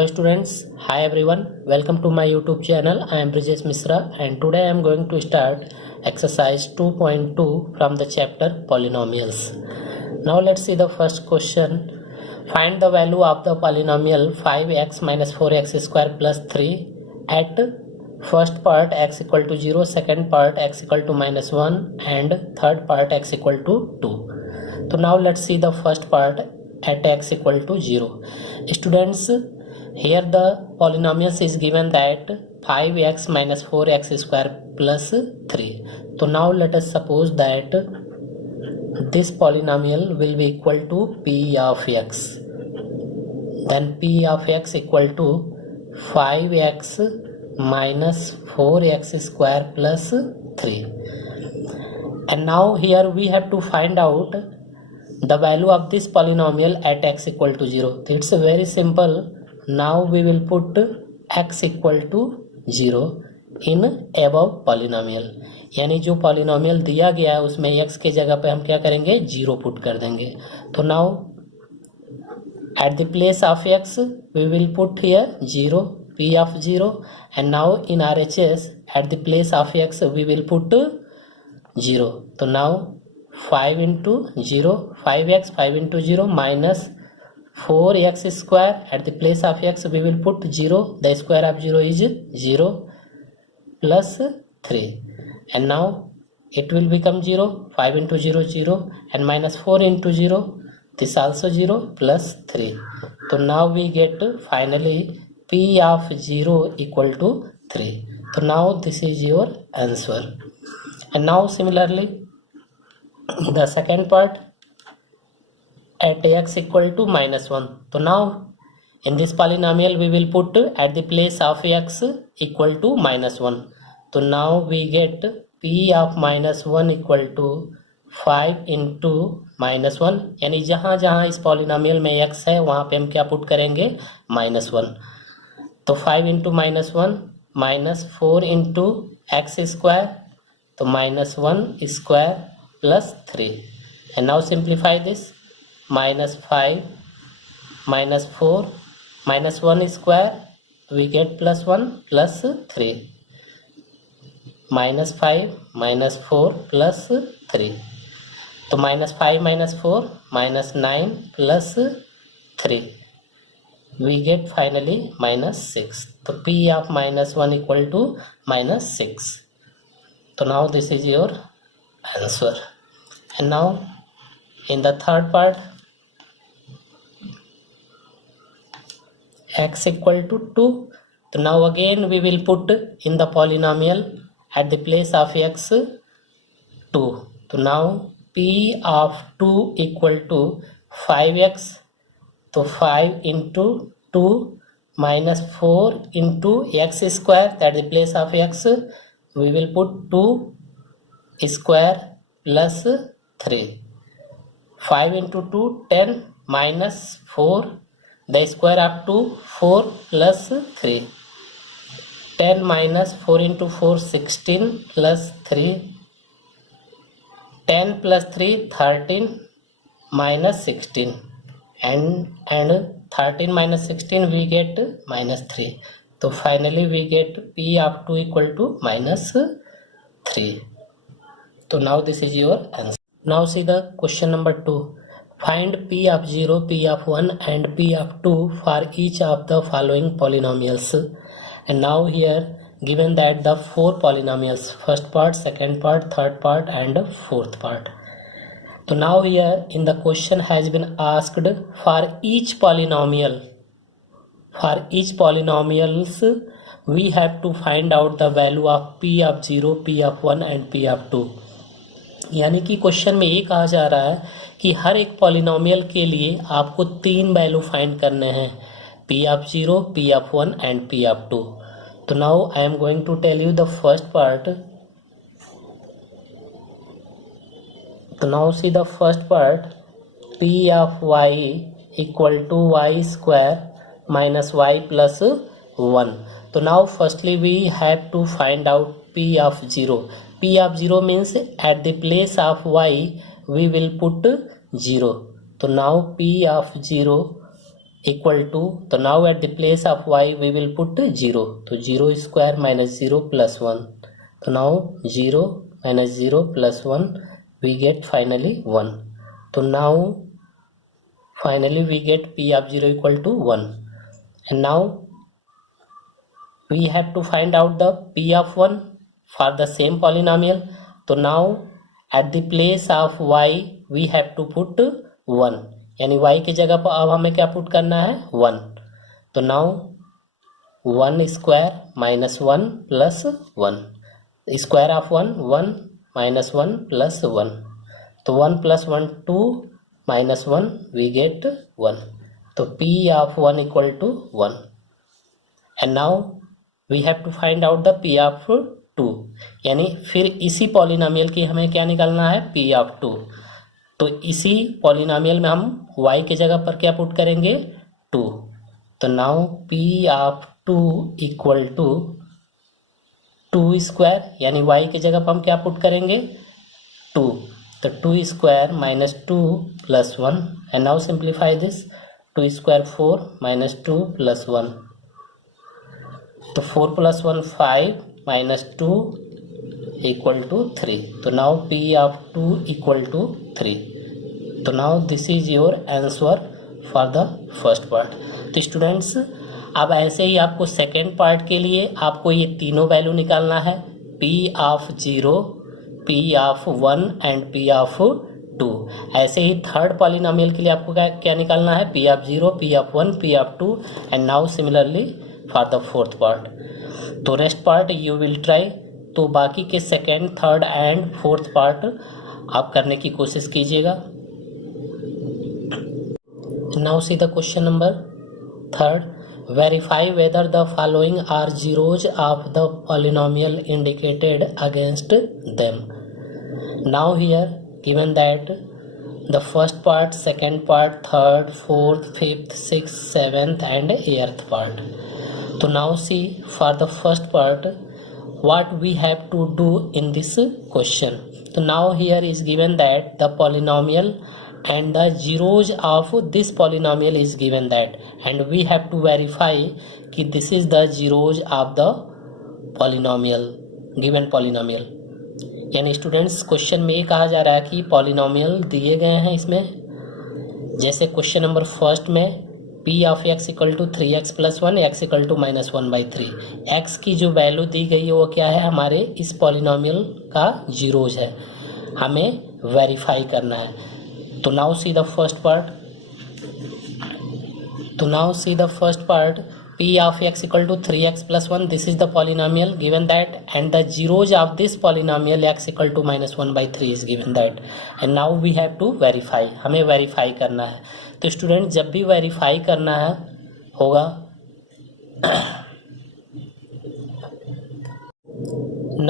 Hello students, hi everyone, welcome to my YouTube channel. I am Brijesh Misra and today I am going to start exercise 2.2 from the chapter polynomials. Now let's see the first question. Find the value of the polynomial 5x minus 4x square plus 3 at first part x equal to 0, second part x equal to minus 1 and third part x equal to 2. So now let's see the first part at x equal to 0. Students, here the polynomials is given that 5x minus 4x square plus 3. So now let us suppose that this polynomial will be equal to p of x. Then p of x equal to 5x minus 4x square plus 3. And now here we have to find out the value of this polynomial at x equal to 0. It's very simple. Now we will put x equal to 0 in above polynomial. यानी जो polynomial दिया गया है उसमें x के जगह पे हम क्या करेंगे, 0 पुट कर देंगे. तो now at the place of x we will put here 0, p of 0, and now in RHS at the place of x we will put 0. तो now 5 into 0, 5x, 5 into 0 minus 4x square. At the place of x we will put 0, the square of 0 is 0 plus 3, and now it will become 0, 5 into 0, 0, and minus 4 into 0, this also 0 plus 3. So now we get finally p of 0 equal to 3. So now this is your answer. And now similarly the second part at x equal to minus 1. So now in this polynomial we will put at the place of x equal to minus 1. So now we get p of minus 1 equal to 5 into minus 1. यानी जहाँ जहाँ इस polynomial में x है वहाँ पे हम क्या पुट करेंगे, minus 1. तो 5 into minus 1 minus 4 into x square, तो minus 1 square plus 3. And now simplify this. Minus 5 minus 4 minus 1 square, we get plus 1 plus 3. Minus 5 minus 4 plus 3. So minus 5 minus 4 minus 9 plus 3. We get finally minus 6. So p of minus 1 equal to minus 6. So now this is your answer. And now in the third part x equal to 2. So now again we will put in the polynomial at the place of x 2. So now p of 2 equal to 5x. So 5 into 2 minus 4 into x square, that is the place of x we will put 2 square plus 3. 5 into 2 10 minus 4, the square of 2 4 plus 3. 10 minus 4 into 4 16 plus 3. 10 plus 3 13 minus 16, and 13 minus 16 we get minus 3. So finally we get p of 2 equal to minus 3. So now this is your answer. Now see the question number 2. Find p of 0, p of 1 and p of 2 for each of the following polynomials. And now here given that the 4 polynomials, first part, second part, third part and fourth part. So now here in the question has been asked for each polynomial. For each polynomials we have to find out the value of p of 0, p of 1 and p of 2. यानी कि question में ये कहा जा रहा है कि हर एक पॉलिनोमियल के लिए आपको 3 वैल्यू फाइंड करने हैं, p of 0, p of 1 and p of 2. तो now I am going to tell you the first part. तो now see the first part, p of y equal to y square minus y plus 1. तो now firstly we have to find out p of 0. p of 0 means at the place of y we will put 0. So now p of 0 equal to, तो now at the place of y we will put 0, तो 0 square minus 0 plus 1, तो now 0 minus 0 plus 1 we get finally 1, तो now finally we get p of 0 equal to 1, and now we have to find out the p of 1 for the same polynomial. तो now at the place of y we have to put 1, यानी y की जगह पर अब हमें क्या put करना है 1, तो now 1 square minus 1 plus 1, square of 1 1 minus 1 plus 1, तो 1 प्लस 1 2 माइनस 1 वी गेट 1, तो p of 1 equal to 1, and now we have to find out the p of 2, यानी फिर इसी पॉलिनोमियल की हमें क्या निकालना है p ऑफ 2, तो इसी पॉलिनोमियल में हम y की जगह पर क्या पुट करेंगे 2, तो now p of 2 equal to 2 square, यानी y की जगह पर हम क्या पुट करेंगे 2, तो 2 square minus 2 plus 1, and now simplify this, 2 square 4 minus 2 plus 1, तो 4 प्लस 1 5 माइनस 2 इक्वल टू 3, तो now p of 2 equal to 3, तो now this is your answer for the first part. तो स्टूडेंट्स अब ऐसे ही आपको सेकेंड पार्ट के लिए आपको ये तीनों वैल्यू निकालना है, p of 0, p of 1 and p of 2। ऐसे ही थर्ड पॉलिनोमियल के लिए आपको क्या निकालना है, p of 0, p of 1, p of 2, and now similarly for the fourth part. तो rest part you will try, तो बाकी के second third and fourth part आप करने की कोशिश कीजिएगा। Now see the question number third, verify whether the following are zeros of the polynomial indicated against them. Now here given that the first part, second part, third, fourth, fifth, sixth, seventh and eighth part. So now see for the first part what we have to do in this question. So now here is given that the polynomial and the zeros of this polynomial is given that, and we have to verify कि this is the zeros of the polynomial, given polynomial। यानी students question में ये कहा जा रहा है कि polynomial दिए गए हैं इसमें, जैसे क्वेश्चन नंबर फर्स्ट में p of x equal to 3x plus 1, x equal to minus 1/3, x की जो वैल्यू दी गई है वो क्या है, हमारे इस पॉलिनोमियल का जीरोज है, हमें वेरीफाई करना है। तो now see the first part, p of x equal to 3x plus 1, this is the polynomial given that, and the zeros of this polynomial x equal to minus 1/3 is given that, and now we have to verify, हमें verify करना है। तो student जब भी verify करना है होगा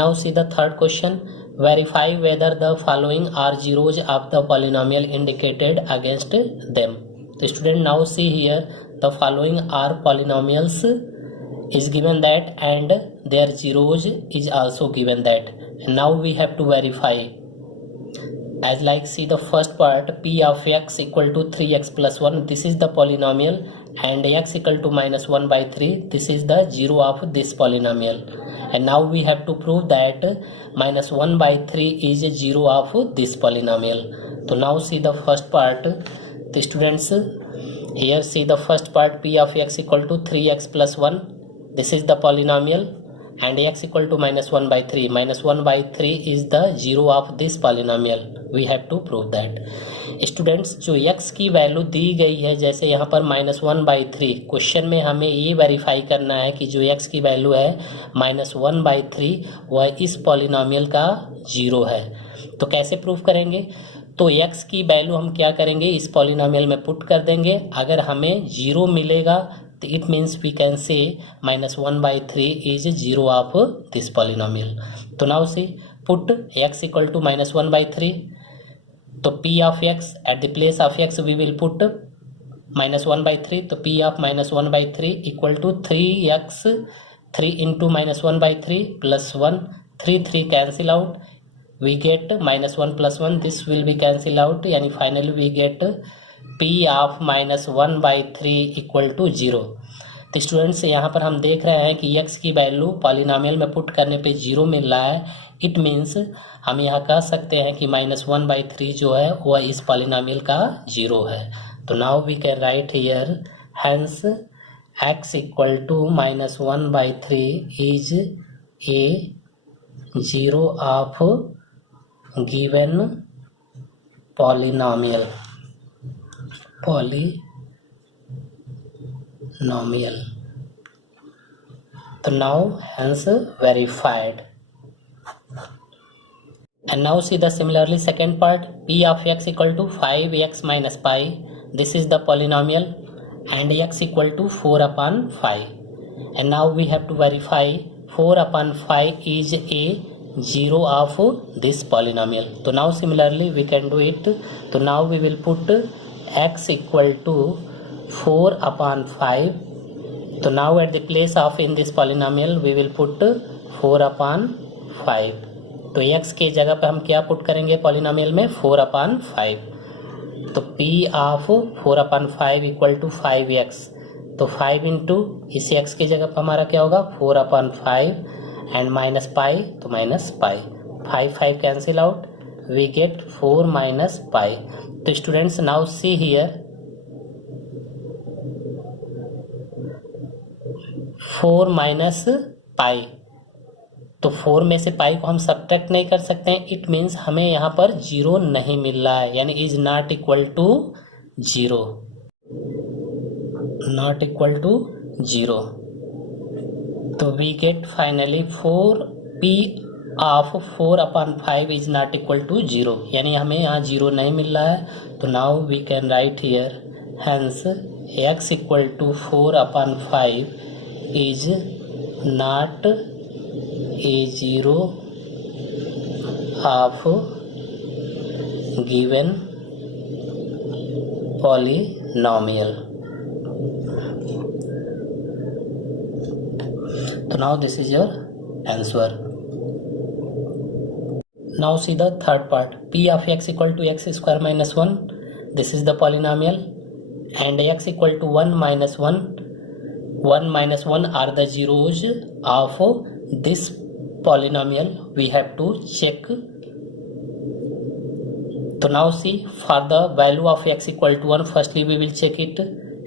now see the third question, verify whether the following are zeros of the polynomial indicated against them. So student now see here the following are polynomials is given that, and their zeros is also given that, and now we have to verify, as like see the first part, p of x equal to 3x plus 1, this is the polynomial, and x equal to minus 1/3, this is the zero of this polynomial, and now we have to prove that minus 1/3 is a zero of this polynomial. So now see the first part, the students here see the first part, p of x equal to 3x plus 1, this is the polynomial, and x equal to minus 1/3, minus 1/3 is the zero of this polynomial, we have to prove that। Students जो x की value दी गई है, जैसे यहाँ पर minus 1/3, question में हमें ये वेरीफाई करना है कि जो x की वैल्यू है माइनस 1/3 वह इस पॉलिनोमियल का जीरो है। तो कैसे प्रूफ करेंगे, तो x की वैल्यू हम क्या करेंगे, इस पॉलिनोमियल में पुट कर देंगे, अगर हमें जीरो मिलेगा तो it means we can say minus 1/3 is zero of this polynomial. तो now say put x equal to minus 1/3, तो p of x at the place of x we will put minus 1/3, तो p of minus 1/3 equal to 3x, 3 into minus 1/3 plus 1, 3 cancel out, we get minus 1 plus 1, this will be cancel out, यानी finally we get p of -1/3 equal to 0। तो students यहाँ पर हम देख रहे हैं कि x की वैल्यू पॉलिनोमियल में पुट करने पे 0 मिल रहा है। इट मीन्स हम यहाँ कह सकते हैं कि -1/3 जो है वह इस पॉलिनोमियल का 0 है। तो now we can write here hence x equal to -1/3 is a 0 of given polynomial तो now hence verified. And now see the similarly second part, p of x equal to 5x minus pi. This is the polynomial and x equal to 4/5. And now we have to verify 4/5 is a 0 of this polynomial. So now similarly we can do it. So now we will put x equal to 4/5. So now at the place of in this polynomial we will put 4/5. तो x के जगह पे हम क्या put करेंगे polynomial में 4/5। तो p of 4/5 equal to 5x। तो 5 इंटू इस x की जगह पर हमारा क्या होगा 4/5 एंड माइनस पाई तो minus pi 5 cancel out we get 4 minus pi. तो students now see here 4 minus pi. तो 4 में से पाई को हम सब्ट्रैक्ट नहीं कर सकते हैं। इट मीन्स हमें यहाँ पर 0 नहीं मिल रहा है, यानी is not equal to 0, not equal to 0। तो we get finally 4p of 4/5 is not equal to 0, यानी हमें यहाँ 0 नहीं मिल रहा है। तो now we can write here hence x equal to 4/5 is not a 0 of given polynomial. So now this is your answer. Now see the third part, p of x equal to x square minus 1. This is the polynomial and x equal to 1 minus 1. 1 minus 1 are the zeros of this polynomial. We have to check. So now see for the value of x equal to 1, firstly we will check it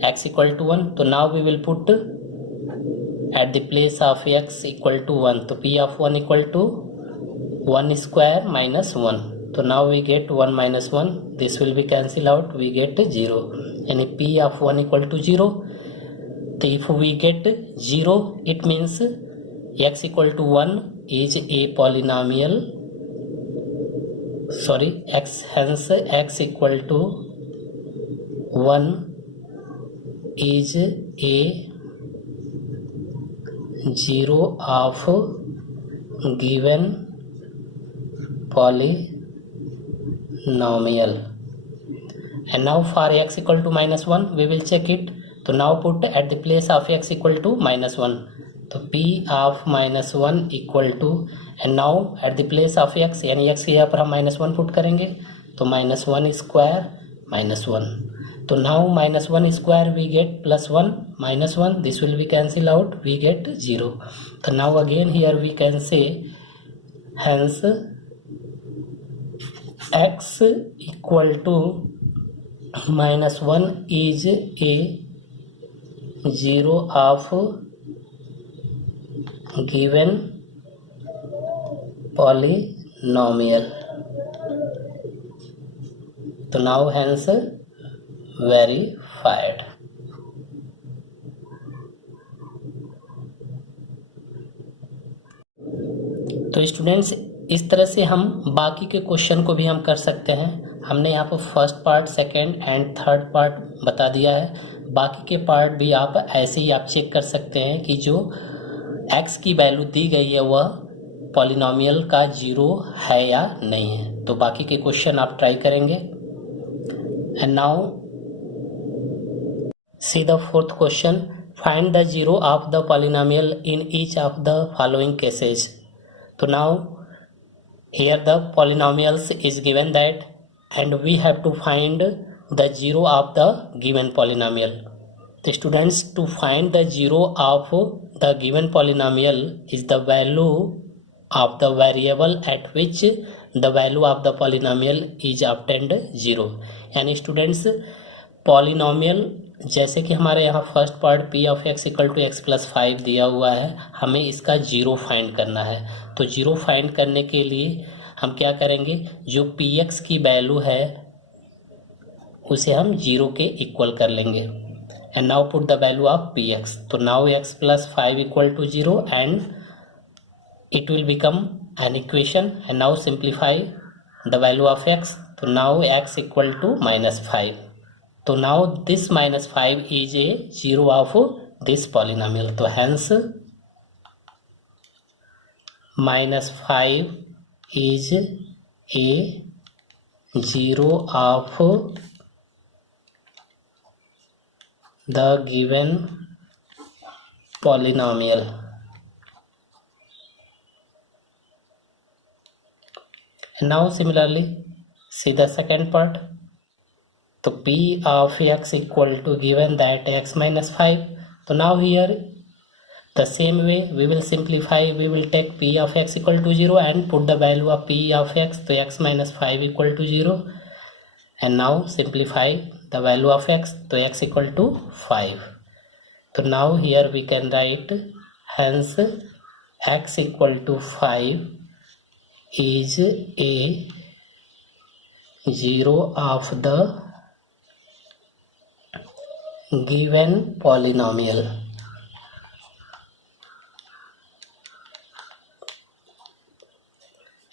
x equal to 1. So now we will put at the place of x equal to 1. So p of 1 equal to 1 square minus 1. So now we get 1 minus 1. This will be cancel out. We get 0. And p of 1 equal to 0. So if we get 0, it means x equal to 1 is a polynomial. Sorry, hence x equal to 1 is a 0 of given polynomial. And now for x equal to minus 1 we will check it. So now put at the place of x equal to minus 1. तो p of -1 equal to and now at the place of x, यानी x के यहाँ पर हम -1 put करेंगे तो -1 square -1. तो now -1 square we get +1 -1, this will be cancel out we get 0. तो now again here we can say hence x equal to -1 is a 0 of given polynomial. तो now hence verified. तो students इस तरह से हम बाकी के क्वेश्चन को भी हम कर सकते हैं। हमने यहाँ पर first part, second and third part बता दिया है। बाकी के पार्ट भी आप ऐसे ही आप चेक कर सकते हैं कि जो x की वैल्यू दी गई है वह पॉलिनोमियल का 0 है या नहीं है। तो बाकी के क्वेश्चन आप ट्राई करेंगे। And now see the fourth question, find the 0 of the polynomial in each of the following cases. तो now here the polynomials is given that and we have to find the zero of the given polynomial. The students, to find the zero of the given polynomial is the value of the variable at which the value of the polynomial is obtained zero. यानी students polynomial जैसे कि हमारे यहाँ first part p of x equal to x plus 5 दिया हुआ है, हमें इसका जीरो फाइंड करना है. तो जीरो फाइंड करने के लिए हम क्या करेंगे, जो पी एक्स की वैल्यू है उसे हम जीरो के इक्वल कर लेंगे. And now put the value of P X. तो now X plus 5 equal to zero and it will become an equation. And now simplify the value of x. So now x equal to minus 5. So now this minus 5 is a zero of this polynomial. So hence minus 5 is a zero of the given polynomial. Now similarly see the second part. So p of x equal to given that x minus 5. So now here the same way we will simplify. We will take p of x equal to 0 and put the value of p of x. So x minus 5 equal to 0. And now simplify the value of x. So x equal to 5. So now here we can write hence x equal to 5 is a zero of the given polynomial.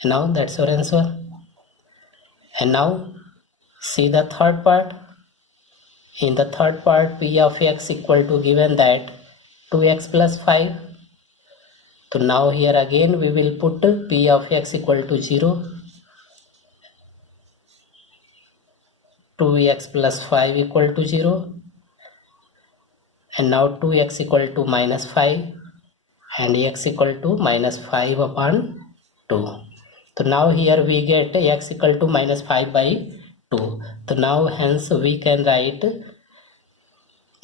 And now that's your answer. And now see the third part. In the third part, p of x equal to given that 2x plus 5. So now here again we will put p of x equal to 0, 2x plus 5 equal to 0, and now 2x equal to minus 5 and x equal to minus 5 upon 2. So now here we get x equal to minus 5 by 2. So now hence we can write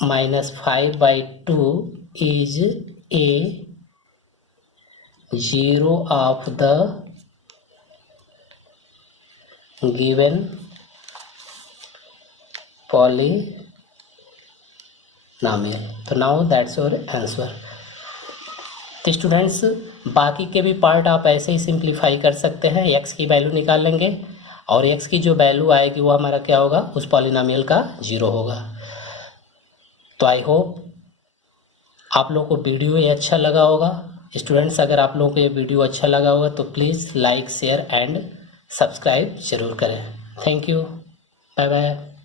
minus 5 by 2 is a zero of the given polynomial. तो now that's your answer. तो students बाकी के भी part आप ऐसे ही simplify कर सकते हैं. x की वैल्यू निकाल लेंगे और x की जो वैल्यू आएगी वो हमारा क्या होगा, उस पॉलिनोमियल का जीरो होगा. तो आई होप आप लोगों को वीडियो ये अच्छा लगा होगा. स्टूडेंट्स अगर आप लोगों को ये वीडियो अच्छा लगा होगा तो please like share and subscribe जरूर करें. Thank you. Bye bye.